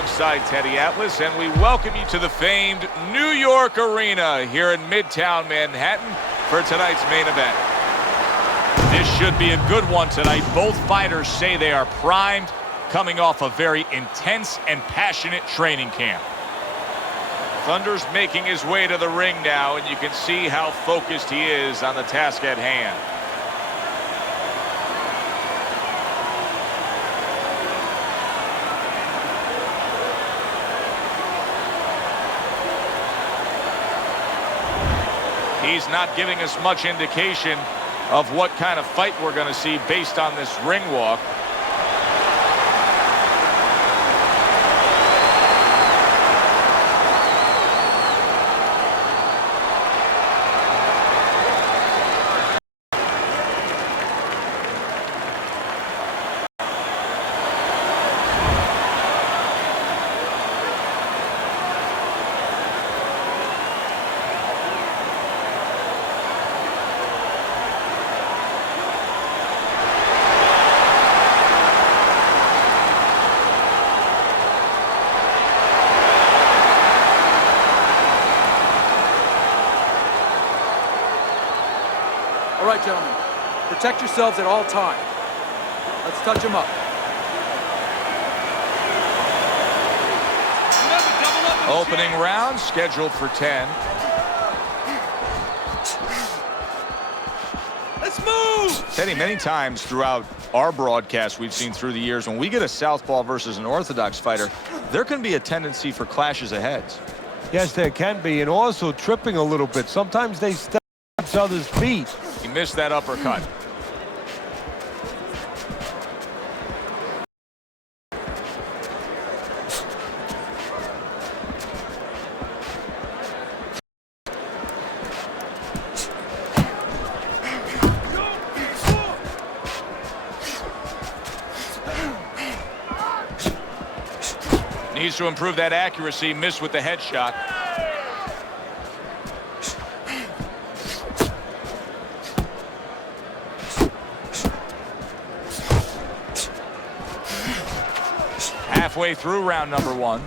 alongside Teddy Atlas, and we welcome you to the famed New York Arena here in Midtown Manhattan for tonight's main event. This should be a good one tonight. Both fighters say they are primed, coming off a very intense and passionate training camp. Thunder's making his way to the ring now, and you can see how focused he is on the task at hand. He's not giving us much indication of what kind of fight we're going to see based on this ring walk. All right, gentlemen, protect yourselves at all times. Let's touch them up. Opening round scheduled for 10. Let's move! Teddy, many times throughout our broadcast we've seen through the years, when we get a southpaw versus an orthodox fighter, there can be a tendency for clashes of heads. Yes, there can be, and also tripping a little bit. Sometimes they step on each other's feet. He missed that uppercut. Needs to improve that accuracy. Missed with the headshot. Halfway through round number one.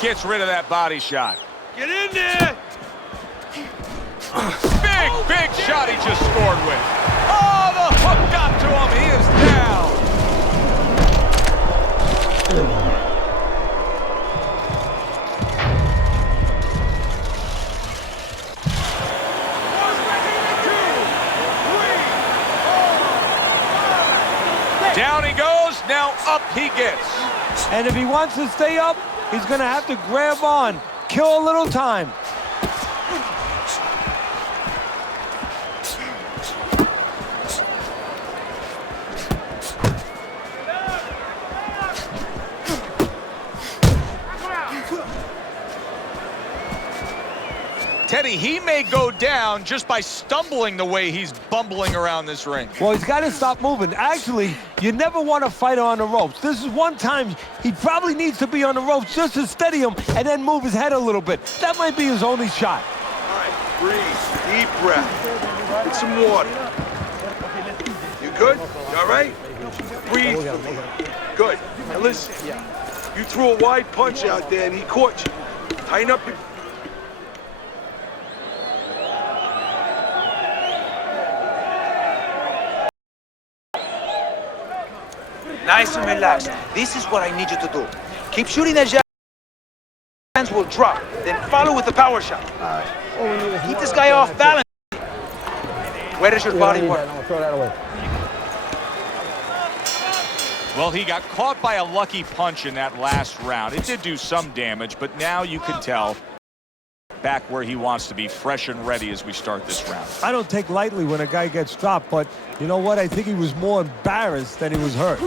Gets rid of that body shot. Get in there! Big shot he just scored with. Oh, the hook got to him. He is down. Down he goes. Now up he gets. And if he wants to stay up, he's going to have to grab on, kill a little time. Teddy, he may go down just by stumbling the way he's bumbling around this ring. Well, he's got to stop moving. Actually, you never want to fight on the ropes. This is one time he probably needs to be on the ropes just to steady him and then move his head a little bit. That might be his only shot. All right, breathe, deep breath. Get some water. You good? You all right? Breathe for me. Good. Now listen, you threw a wide punch out there and he caught you. Tighten up your... Nice and relaxed. This is what I need you to do. Keep shooting as your hands will drop, then follow with the power shot. Keep this guy off balance. Where is your body work? Well, he got caught by a lucky punch in that last round. It did do some damage, but now you can tell back where he wants to be, fresh and ready as we start this round. I don't take lightly when a guy gets dropped, but you know what? I think he was more embarrassed than he was hurt.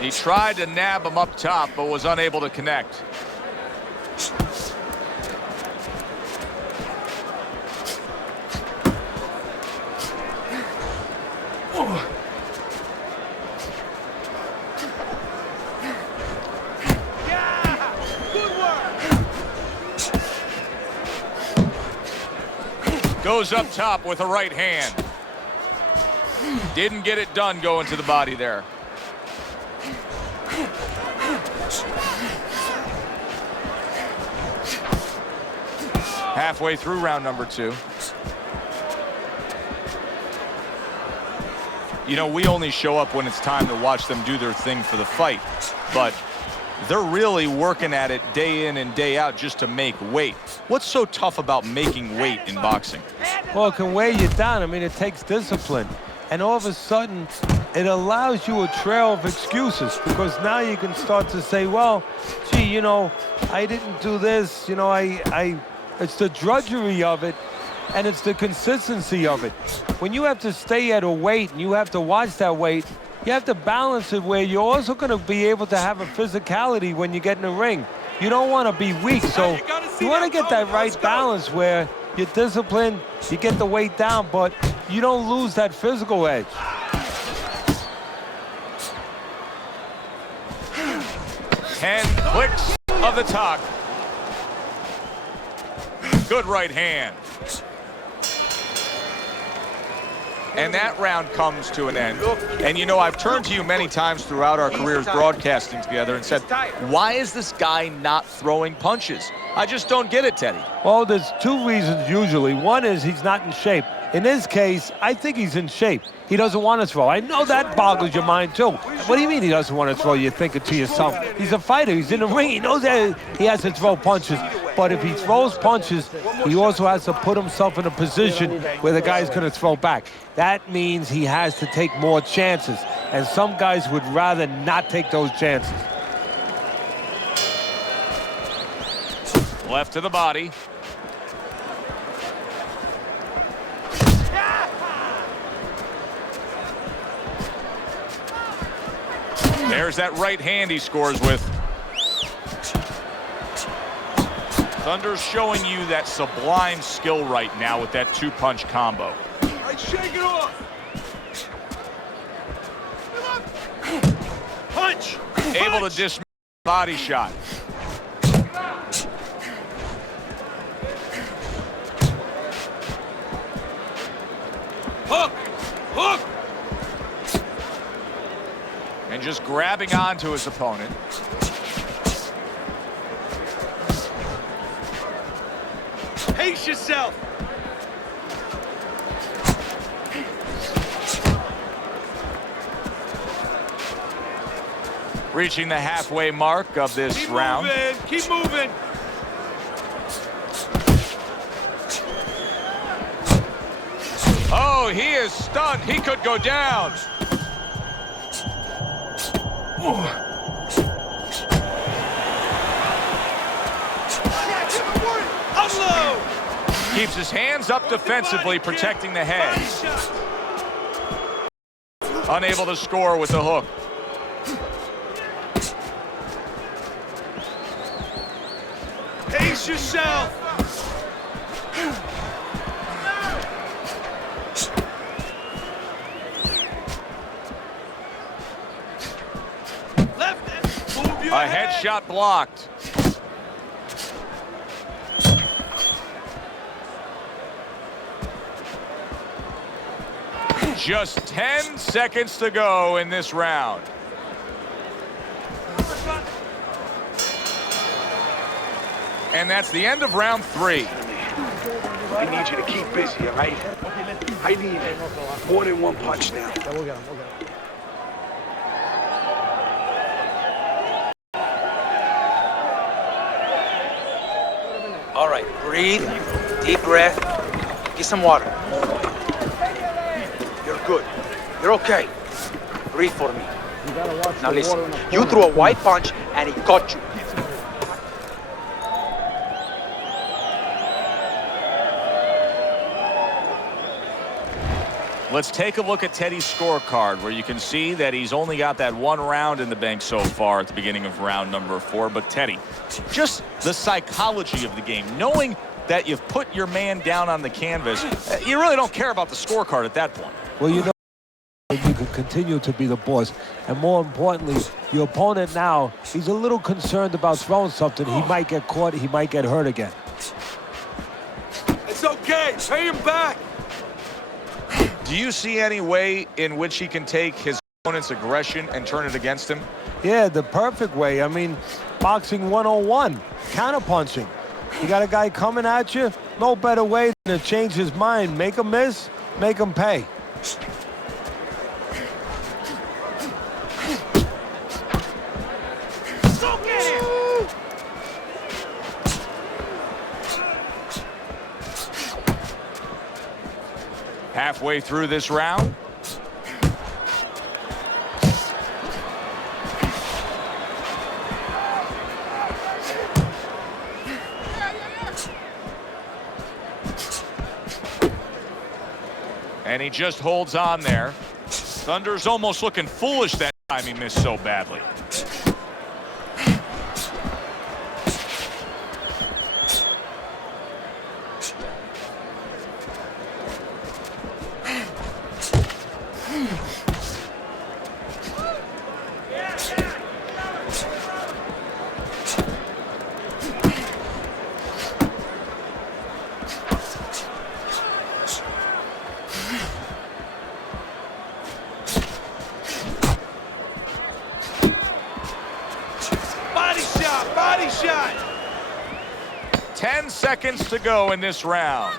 He tried to nab him up top, but was unable to connect. Goes up top with a right hand. Didn't get it done going to the body there. Halfway through round number 2. You know, we only show up when it's time to watch them do their thing for the fight, but they're really working at it day in and day out just to make weight. What's so tough about making weight in boxing? Well, it can weigh you down. I mean, it takes discipline. And all of a sudden, it allows you a trail of excuses, because now you can start to say, well, gee, you know, I didn't do this. You know, it's the drudgery of it, and it's the consistency of it. When you have to stay at a weight and you have to watch that weight, you have to balance it where you're also going to be able to have a physicality when you get in the ring. You don't want to be weak, so you want to get that right balance where you're disciplined, you get the weight down, but you don't lose that physical edge. Ten clicks of the talk. Good right hand. And that round comes to an end. And you know, I've turned to you many times throughout our careers broadcasting together and said, why is this guy not throwing punches? I just don't get it, Teddy. Well, there's 2 reasons usually. One is he's not in shape. In this case, I think he's in shape. He doesn't want to throw. I know that boggles your mind, too. What do you mean he doesn't want to throw? You're thinking to yourself, he's a fighter. He's in the ring. He knows that he has to throw punches. But if he throws punches, he also has to put himself in a position where the guy's going to throw back. That means he has to take more chances. And some guys would rather not take those chances. Left to the body. There's that right hand he scores with. Thunder's showing you that sublime skill right now with that 2-punch combo. Hey, shake it off. Punch. Able to dismiss the body shot. Hook. Hook. And just grabbing onto his opponent. Pace yourself. Reaching the halfway mark of this Keep round. moving. Keep moving. Oh, he is stunned. He could go down. Unload. Keeps his hands up defensively, protecting the head. Unable to score with the hook. Pace yourself. Left it. Move your A headshot blocked. Just 10 seconds to go in this round. And that's the end of round 3. I need you to keep busy, all right? I need more than 1 punch now. All right, breathe, deep breath, get some water. You're good. You're okay. Breathe for me. Now listen, you threw a white punch and he caught you. Let's take a look at Teddy's scorecard, where you can see that he's only got that 1 round in the bank so far at the beginning of round number 4. But Teddy, just the psychology of the game, knowing that you've put your man down on the canvas, you really don't care about the scorecard at that point. Well, you know, you can continue to be the boss. And more importantly, your opponent now, he's a little concerned about throwing something. He might get caught, he might get hurt again. It's okay. Okay, pay him back. Do you see any way in which he can take his opponent's aggression and turn it against him? Yeah, the perfect way. I mean, boxing 101, counterpunching. You got a guy coming at you, no better way than to change his mind. Make him miss, make him pay. Go get him! Halfway through this round. And he just holds on there. Thunder's almost looking foolish that time he missed so badly. Body shot! 10 seconds to go in this round.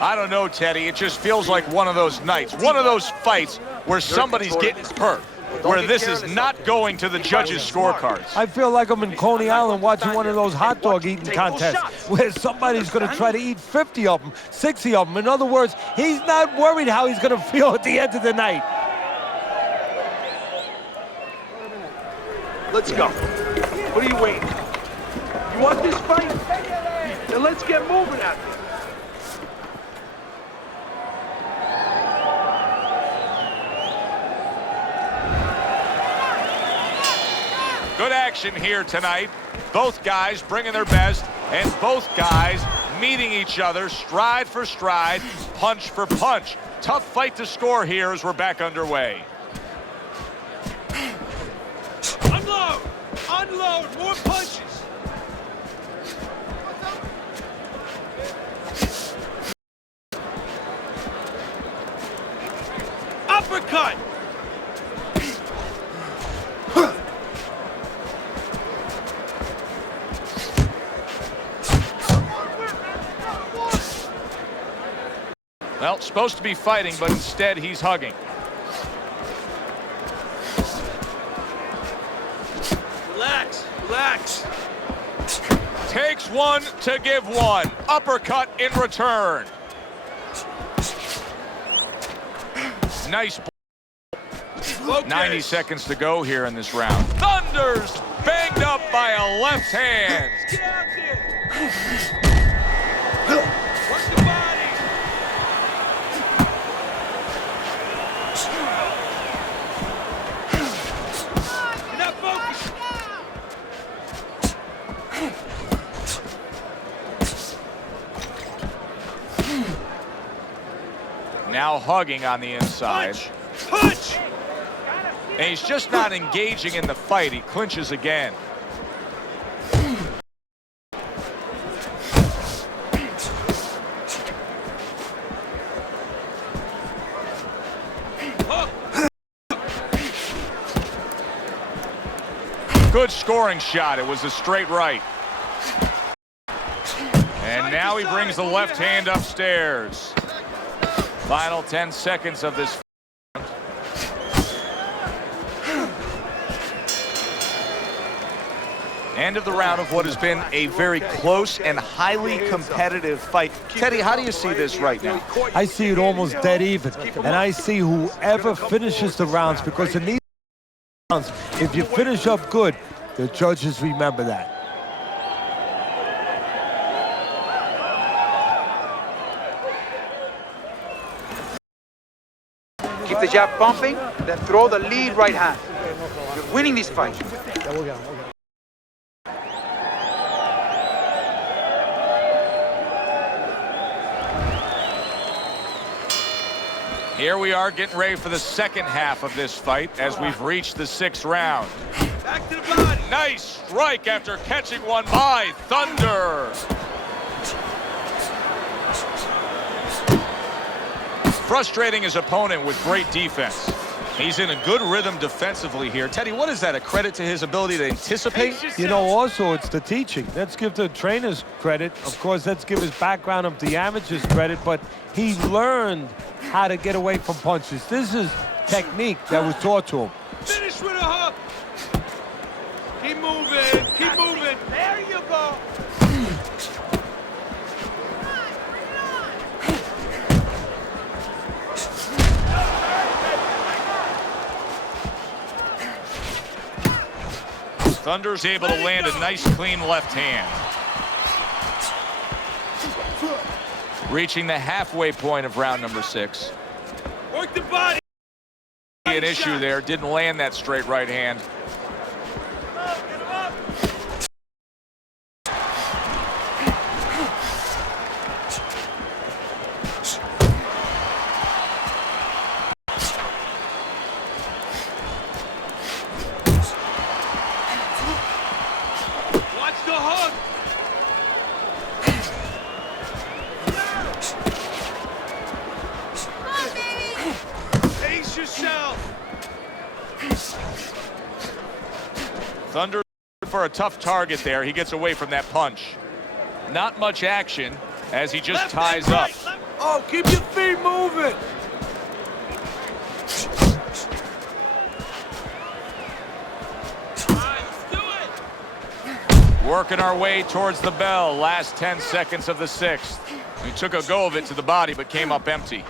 I don't know, Teddy. It just feels like one of those nights, one of those fights where somebody's getting hurt, where this is not going to the judges' scorecards. I feel like I'm in Coney Island watching one of those hot dog eating contests where somebody's going to try to eat 50 of them, 60 of them. In other words, he's not worried how he's going to feel at the end of the night. Let's go. What are you waiting? You want this fight? Then let's get moving at it. Good action here tonight. Both guys bringing their best, and both guys meeting each other stride for stride, punch for punch. Tough fight to score here as we're back underway. Unload! Unload! More punches! Uppercut! Well, supposed to be fighting, but instead he's hugging. Relax, relax. Takes one to give one. Uppercut in return. Nice. Focus. 90 seconds to go here in this round. Thunder's banged up by a left hand. Get out there. Work the body. You're not focused. Now hugging on the inside. Punch! And he's just not engaging in the fight. He clinches again. Good scoring shot. It was a straight right. And now he brings the left hand upstairs. Final 10 seconds of this. End of the round of what has been a very close and highly competitive fight. Teddy, how do you see this right now? I see it almost dead even. And I see whoever finishes the rounds, because in these rounds, if you finish up good, the judges remember that. Keep the jab pumping, then throw the lead right hand. You're winning this fight. Here we are getting ready for the second half of this fight as we've reached the 6th round. Back to the body. Nice strike after catching one by Thunder. Frustrating his opponent with great defense. He's in a good rhythm defensively here. Teddy, what is that? A credit to his ability to anticipate? You know, also it's the teaching. Let's give the trainers credit. Of course, let's give his background of the amateurs credit, but he learned how to get away from punches. This is technique that was taught to him. Finish with a hook. Keep moving. Keep moving. There you go. Thunder's able to land a nice, clean left hand. Reaching the halfway point of round number 6. Work the body. An issue there, didn't land that straight right hand. Watch the hook. Pace yourself. Thunder for a tough target there. He gets away from that punch. Not much action as he just ties up. Oh, keep your feet moving. Working our way towards the bell. Last 10 seconds of the 6th. We took a go of it to the body, but came up empty.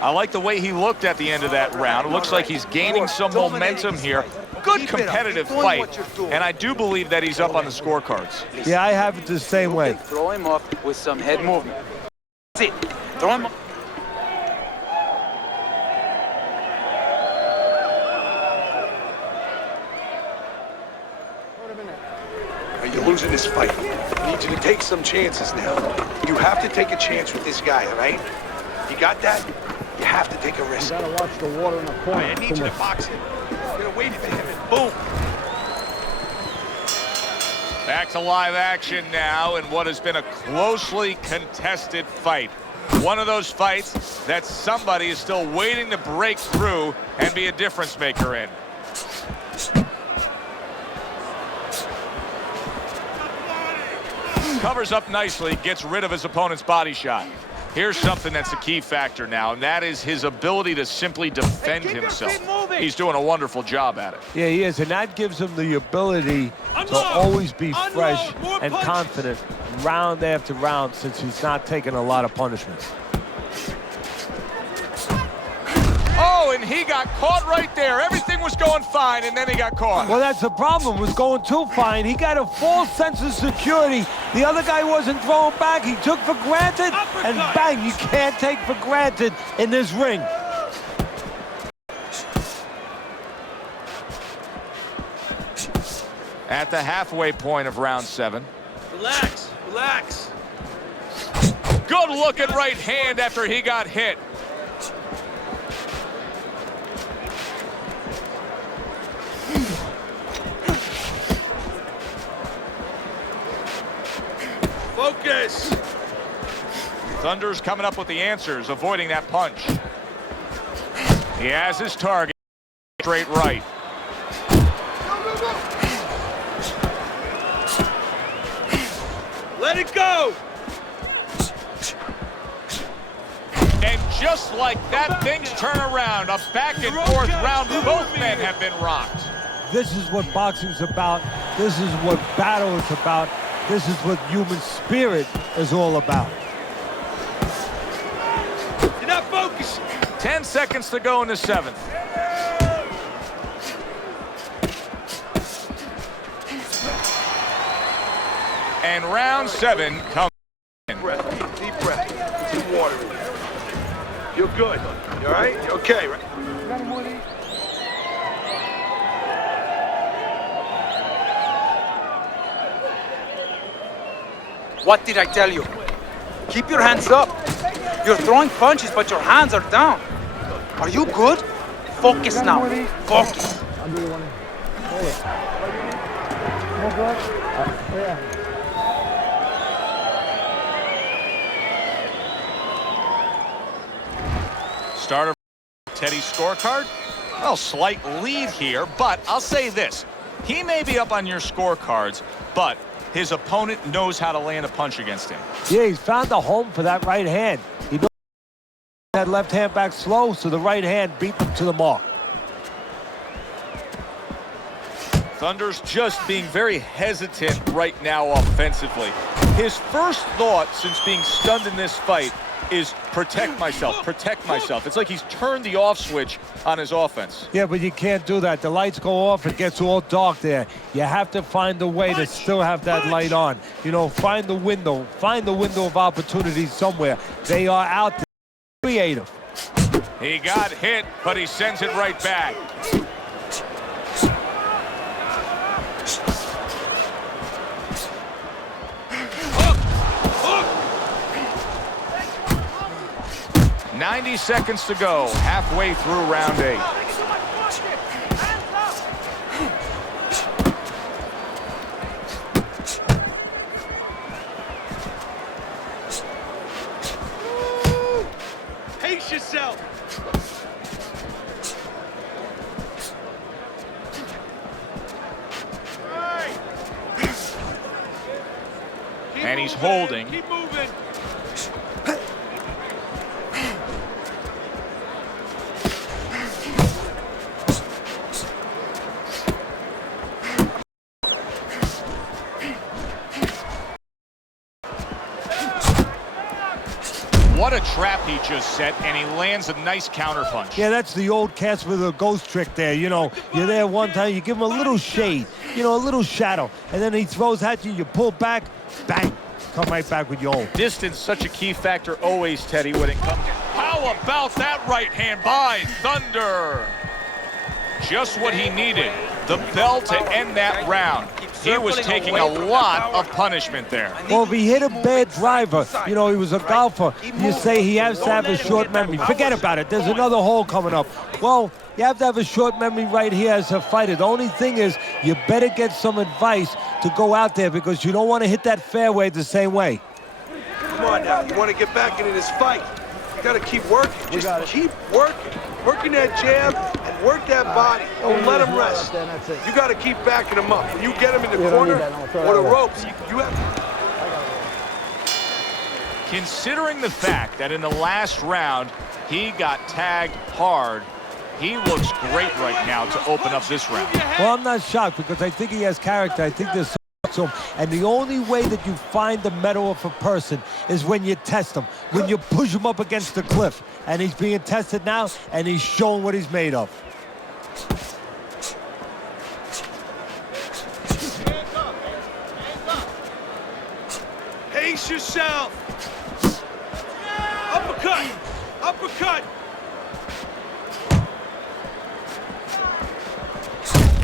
I like the way he looked at the end of that round. It looks like he's gaining some momentum here. Good competitive fight, and I do believe that he's up on the scorecards. Yeah, I have it the same way. Throw him off with some head movement. That's it. Throw him off. You're losing this fight. I need you to take some chances now. You have to take a chance with this guy, all right? You got that? You have to take a risk. You gotta watch the water in the corner. I need you to box him. You're gonna wait for him and boom. Back to live action now in what has been a closely contested fight. One of those fights that somebody is still waiting to break through and be a difference maker in. Covers up nicely, gets rid of his opponent's body shot. Here's something that's a key factor now, and that is his ability to simply defend himself. He's doing a wonderful job at it. Yeah, he is, and that gives him the ability to always be fresh and confident round after round since he's not taking a lot of punishments. Oh, and he got caught right there. Everything was going fine, and then he got caught. Well, that's the problem. It was going too fine. He got a false sense of security. The other guy wasn't throwing back. He took for granted, and bang, you can't take for granted in this ring. At the halfway point of round 7. Relax, relax. Good looking right hand after he got hit. Focus. Thunder's coming up with the answers, avoiding that punch. He has his target. Straight right. Let it go. And just like that, things turn around. A back and forth round. Both men have been rocked. This is what boxing's about. This is what battle is about. This is what human spirit is all about. You're not focusing. 10 seconds to go in the 7th. And round 7 comes in. Deep breath. Get some water in there. You're good. You all right? You okay, right? What did I tell you? Keep your hands up. You're throwing punches, but your hands are down. Are you good? Focus now. Focus. do you want to hold it? More blood? Yeah. Starter Teddy's scorecard? Well, slight lead here, but I'll say this. He may be up on your scorecards, but his opponent knows how to land a punch against him. Yeah, he's found a home for that right hand. He knows that left hand back slow, so the right hand beat him to the mark. Thunder's just being very hesitant right now offensively. His first thought since being stunned in this fight is protect myself, protect myself. It's like he's turned the off switch on his offense. Yeah, but you can't do that. The lights go off, it gets all dark there. You have to find a way to still have that light on. You know, find the window of opportunity somewhere. They are out there, creative. He got hit, but he sends it right back. Hook! 90 seconds to go, halfway through round 8. Pace yourself. And he's holding. Keep moving. What a trap he just set, and he lands a nice counterpunch. Yeah, that's the old Casper the Ghost trick there. You know, you're there one time, you give him a little shade, you know, a little shadow, and then he throws at you, you pull back, bang, come right back with your own. Distance, such a key factor always, Teddy, when it comes. How about that right hand by Thunder? Just what he needed, the bell to end that round. He was taking a lot of punishment there. Well, if he hit a bad driver, you know, he was a golfer, you say he has to have a short memory. Forget about it. There's another hole coming up. Well, you have to have a short memory right here as a fighter. The only thing is you better get some advice to go out there because you don't want to hit that fairway the same way. Come on now, you want to get back into this fight. You got to keep working. Just keep working. Working that jab and work that body. Don't let him rest. You got to keep backing him up. When you get him in the corner or the ropes, you have to. Considering the fact that in the last round he got tagged hard, he looks great right now to open up this round. Well, I'm not shocked because I think he has character. I think there's to him. And the only way that you find the mettle of a person is when you test him, when you push him up against the cliff. And he's being tested now, and he's showing what he's made of. Pace yourself. Uppercut. Uppercut.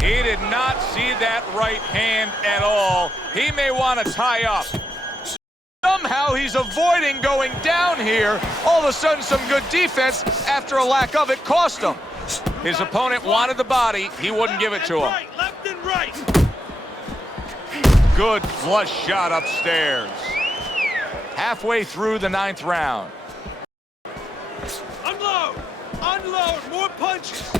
He did not see that right hand at all. He may want to tie up. Somehow he's avoiding going down here. All of a sudden, some good defense after a lack of it cost him. His opponent wanted the body. He wouldn't give it to him. Left and right. Good flush shot upstairs. Halfway through the 9th round. Unload. Unload. More punches.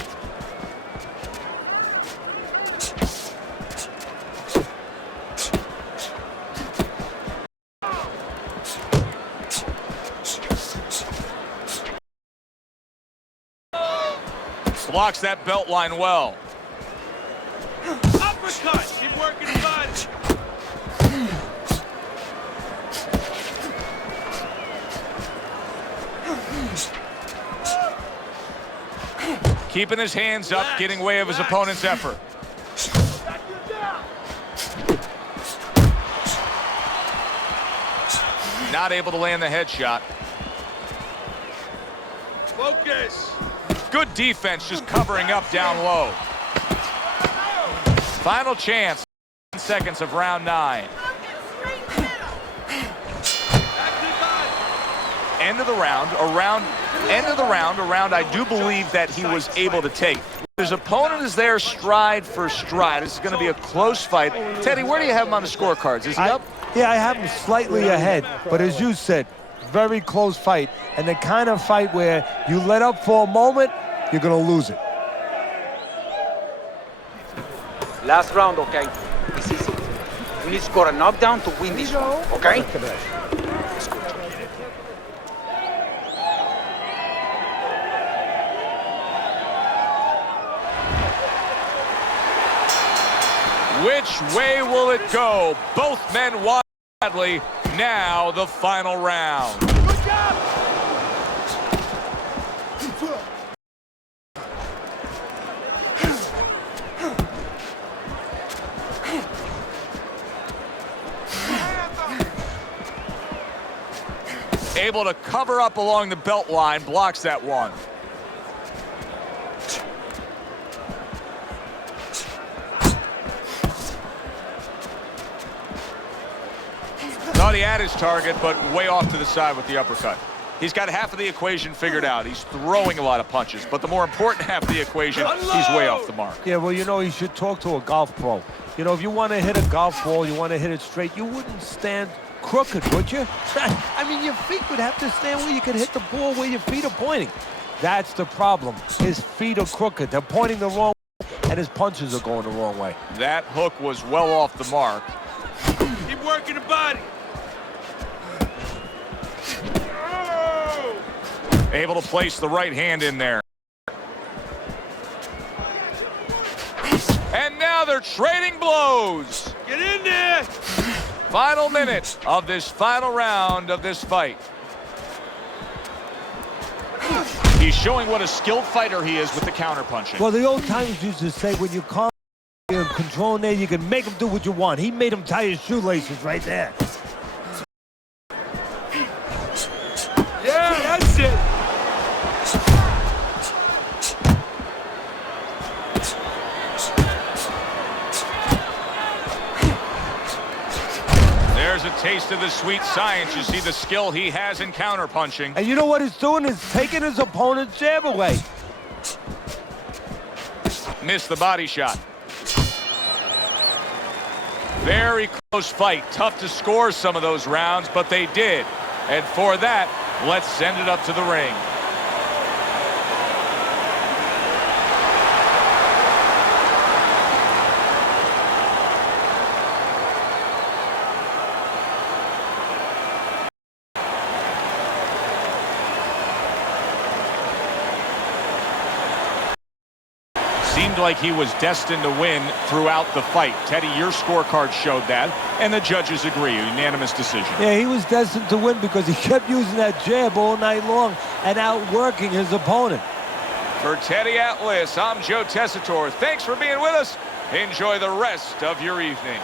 Blocks that belt line well. Uppercut. Keep working the body. Keeping his hands up, getting way of his opponent's effort. Not able to land the headshot. Focus. Good defense, just covering up down low. Final chance, 10 seconds of round 9. End of the round, around end of the round, a round I do believe that he was able to take. His opponent is there stride for stride. This is going to be a close fight. Teddy, where do you have him on the scorecards? Is he up? Yeah, I have him slightly ahead, but as you said, very close fight, and the kind of fight where you let up for a moment, you're going to lose it. Last round, okay? It's easy. We need to score a knockdown to win this one, okay? Which way will it go? Both men wildly. Now the final round. Able to cover up along the belt line, blocks that one. Thought he had his target, but way off to the side with the uppercut. He's got half of the equation figured out. He's throwing a lot of punches, but the more important half of the equation, he's way off the mark. Yeah, well, you know, you should talk to a golf pro. You know, if you want to hit a golf ball, you want to hit it straight, you wouldn't stand crooked, would you? I mean, your feet would have to stand where you could hit the ball where your feet are pointing. That's the problem. His feet are crooked. They're pointing the wrong way, and his punches are going the wrong way. That hook was well off the mark. Keep working the body. Able to place the right hand in there. And now they're trading blows. Get in there. Final minute of this final round of this fight. He's showing what a skilled fighter he is with the counterpunching. Well, the old timers used to say when you're calm, you're controlling there, you can make him do what you want. He made him tie his shoelaces right there. Yeah, that's it. There's a taste of the sweet science. You see the skill he has in counterpunching. And you know what he's doing? Is taking his opponent's jab away. Missed the body shot. Very close fight. Tough to score some of those rounds, but they did. And for that, let's send it up to the ring. Seemed like he was destined to win throughout the fight. Teddy, your scorecard showed that, and the judges agree. Unanimous decision. Yeah, he was destined to win because he kept using that jab all night long and outworking his opponent. For Teddy Atlas, I'm Joe Tessitore. Thanks for being with us. Enjoy the rest of your evening.